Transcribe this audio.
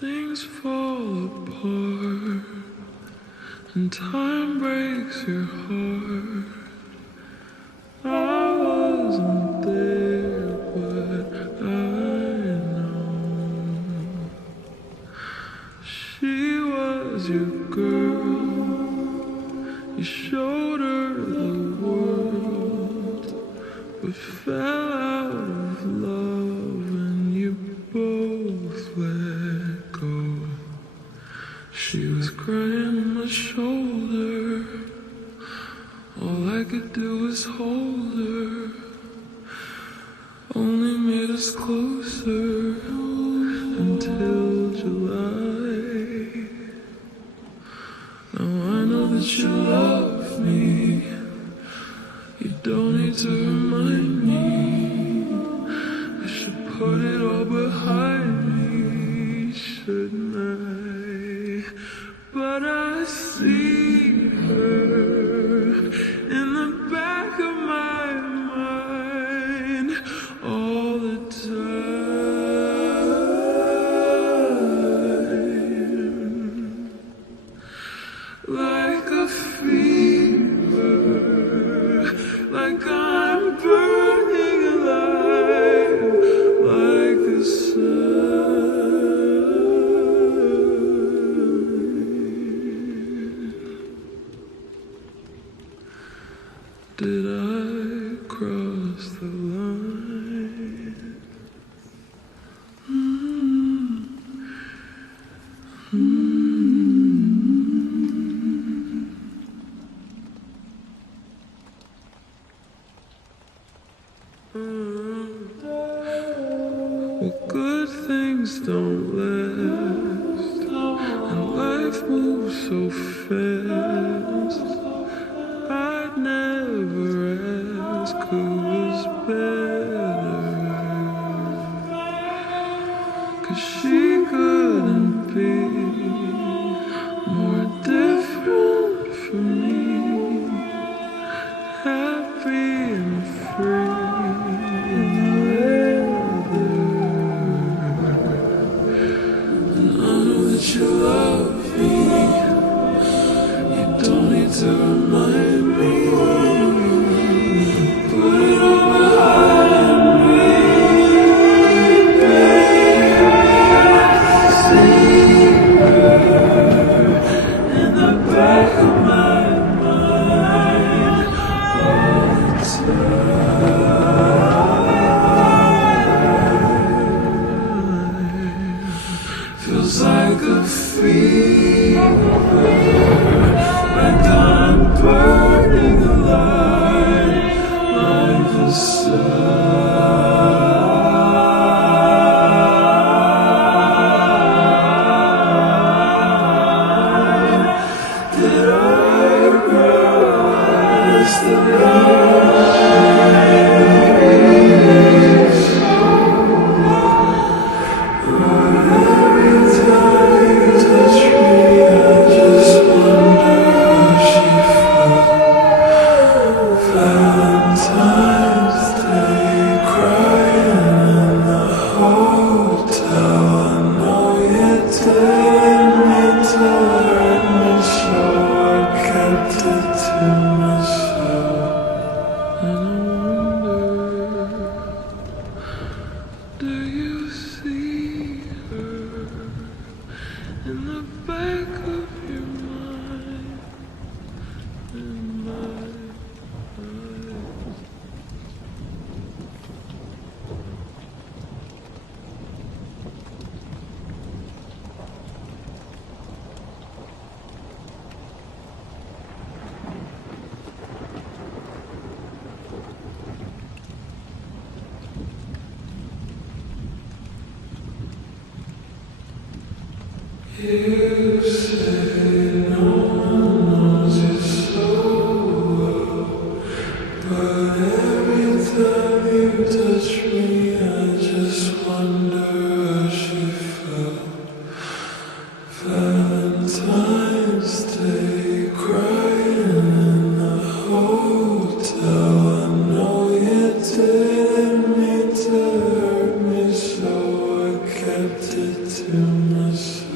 Things fall apart and time breaks your heart. I wasn't there, but I know she was your girl. You showed her the world, but fell out of love and you both let go. She was crying on my shoulder. All I could do was hold her. Only made us closer until July. Now I know that you love me. You don't need to remind me. I should put it all behind me, shouldn't I? But I see her in the back of my mind all the time, like a fever, like I'm burning alive, like a sun. Did I cross the line? Well, good things don't last, and life moves so fast. I'd never ask who was better, 'cause she couldn't be more different from me. Happy and free in weather. And I know that you love me. You don't need to remind me. Put it all behind me, baby. See her in the back of my mind all the time. Feels like a fever, like I'm burning alive, like the sun. Did I cross the line? Every time you touch me, I just wonder how she felt. Valentine's Day, crying in the hotel. I know you didn't mean to hurt me, so I kept it to myself. And I wonder, do you see her in the back of your mind? In my eyes. You say no one knows you so well, but every time you touch me, I just wonder how she felt. Valentine's Day, crying in the hotel. I know you didn't mean to hurt me, so I can't. kept it to myself.